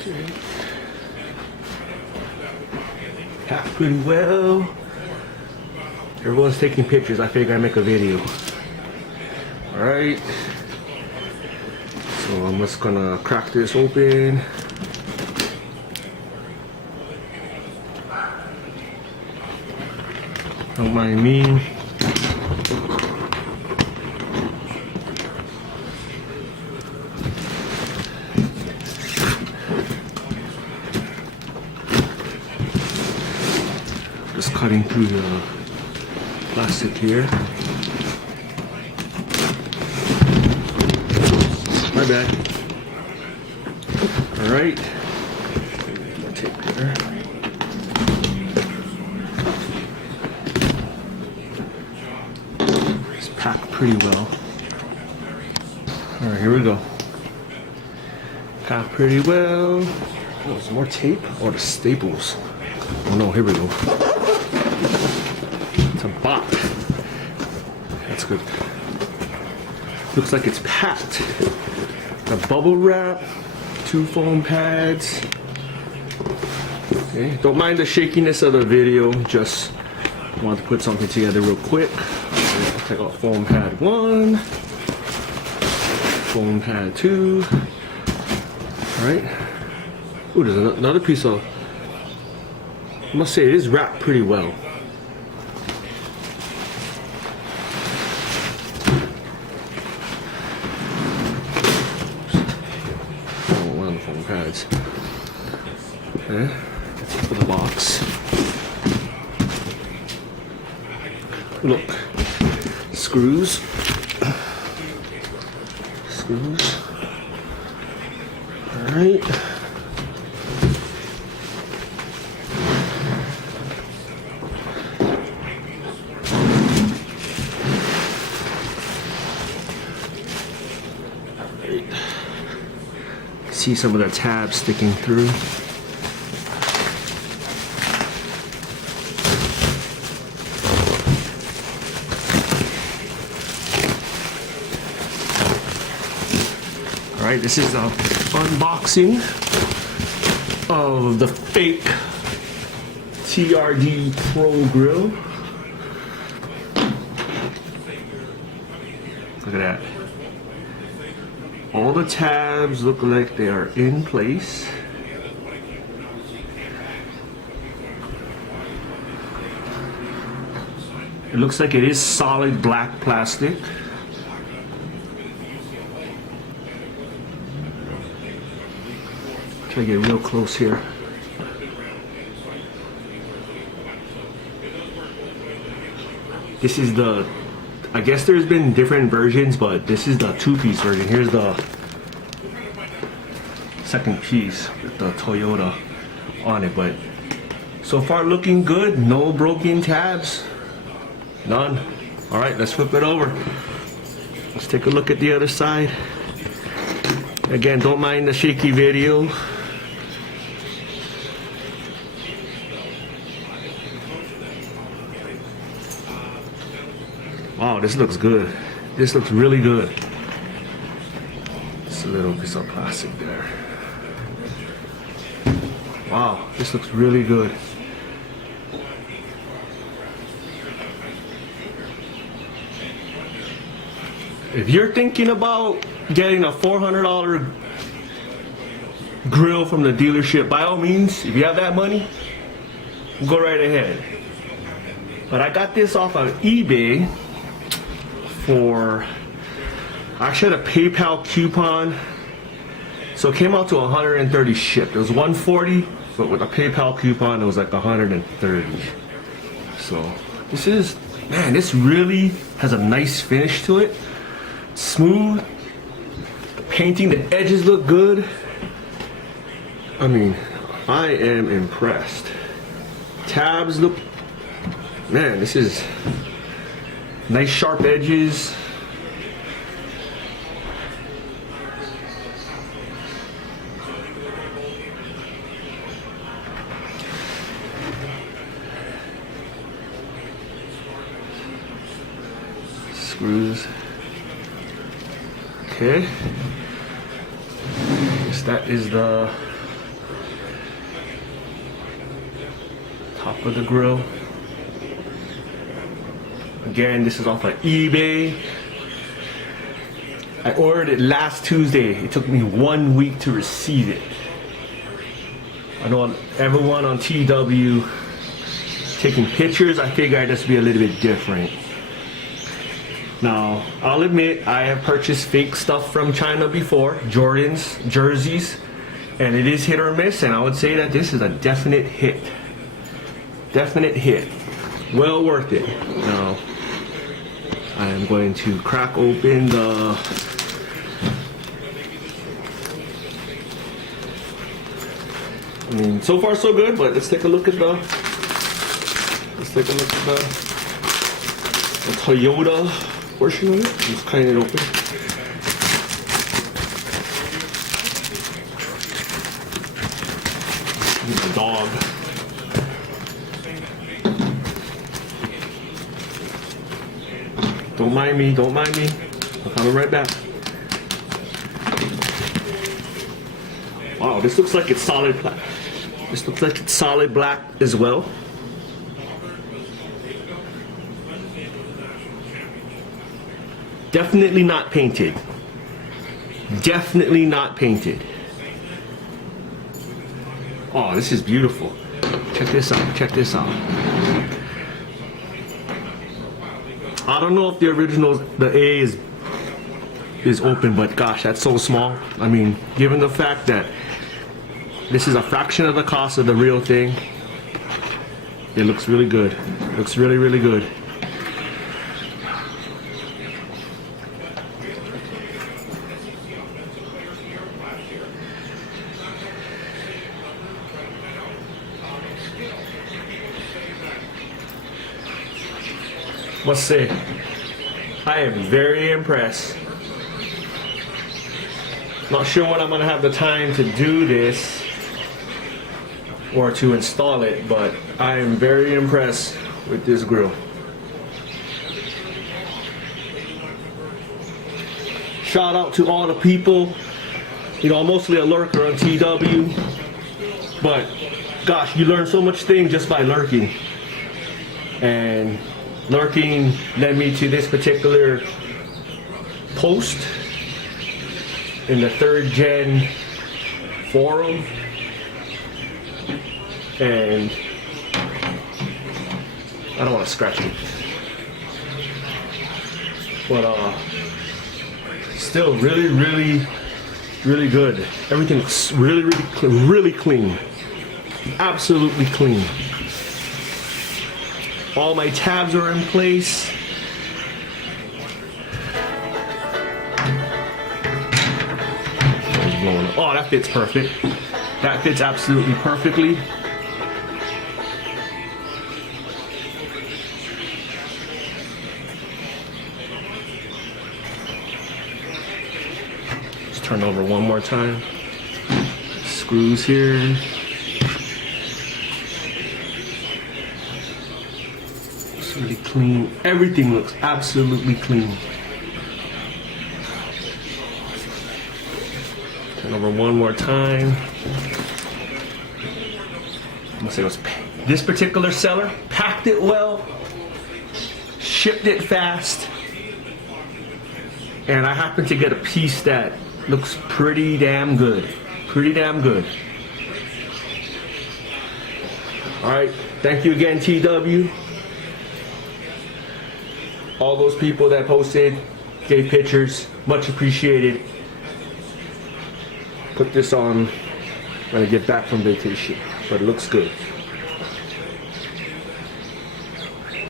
Okay. Packed pretty well. Everyone's taking pictures. I figured I'd make a video. Alright. So I'm just gonna crack this open. Don't mind me. Just cutting through the plastic here. My bad. Alright. Tape there. It's packed pretty well. Alright, here we go. Packed pretty well. Oh, there's more tape? Or the staples. Oh no, here we go. It's a bot. That's good. Looks like it's packed. The bubble wrap, 2 foam pads. Okay, don't mind the shakiness of the video, just want to put something together real quick. I'll take out foam pad 1, foam pad 2. Alright. Ooh, there's another piece of, I must say it is wrapped pretty well. One of the foam pads. Okay, that's it for the box. Look, screws. Screws. Alright. See some of the tabs sticking through. Alright, this is the unboxing of the fake TRD Pro Grill. Look at that. All the tabs look like they are in place. It looks like it is solid black plastic. Try to get real close here. This is the, I guess there's been different versions, but this is the 2-piece version. Here's the second piece with the Toyota on it, but so far looking good. No broken tabs, none. All right, let's flip it over. Let's take a look at the other side. Again, don't mind the shaky video. Wow, this looks good. This looks really good. Just a little piece of plastic there. Wow, this looks really good. If you're thinking about getting a $400 grill from the dealership, by all means, if you have that money, go right ahead. But I got this off of eBay for, I actually had a PayPal coupon, so it came out to 130 shipped. It was 140, but with a PayPal coupon it was like 130. So this is, man, this really has a nice finish to it. Smooth. The painting, the edges look good. I mean, I am impressed. Tabs look, man, this is nice sharp edges. Screws. Okay. Guess that is the Top of the grill. Again, this is off of eBay. I ordered it last Tuesday. It took me 1 week to receive it. I know everyone on TW taking pictures. I figured this would be a little bit different. Now, I'll admit I have purchased fake stuff from China before, Jordans, jerseys, and it is hit or miss, and I would say that this is a definite hit. Definite hit. Well worth it. Now, I am going to crack open the so far so good, but let's take a look at the Toyota portion of it. Let's cut it open. The dog. Don't mind me, don't mind me. I'm coming right back. Wow, this looks like it's solid black. This looks like it's solid black as well. Definitely not painted. Definitely not painted. Oh, this is beautiful. Check this out, check this out. I don't know if the original, the A is open, but gosh, that's so small. I mean, given the fact that this is a fraction of the cost of the real thing, it looks really good. It looks really, really good. Must say, I am very impressed. Not sure when I'm gonna have the time to do this or to install it, but I am very impressed with this grill. Shout out to all the people. You know, I'm mostly a lurker on TW, but gosh, you learn so much things just by lurking. And lurking led me to this particular post in the 3rd Gen forum, and I don't want to scratch it, but still really, really, really good. Everything looks really, really clean, absolutely clean. All my tabs are in place. Oh, that fits perfect. That fits absolutely perfectly. Just turn over one more time. Screws here. Really clean. Everything looks absolutely clean. Turn over one more time. I'm gonna say this particular seller packed it well, shipped it fast, and I happen to get a piece that looks pretty damn good. Pretty damn good. All right, thank you again, TW. All those people that posted, gave pictures, much appreciated. Put this on when I get back from vacation, but it looks good.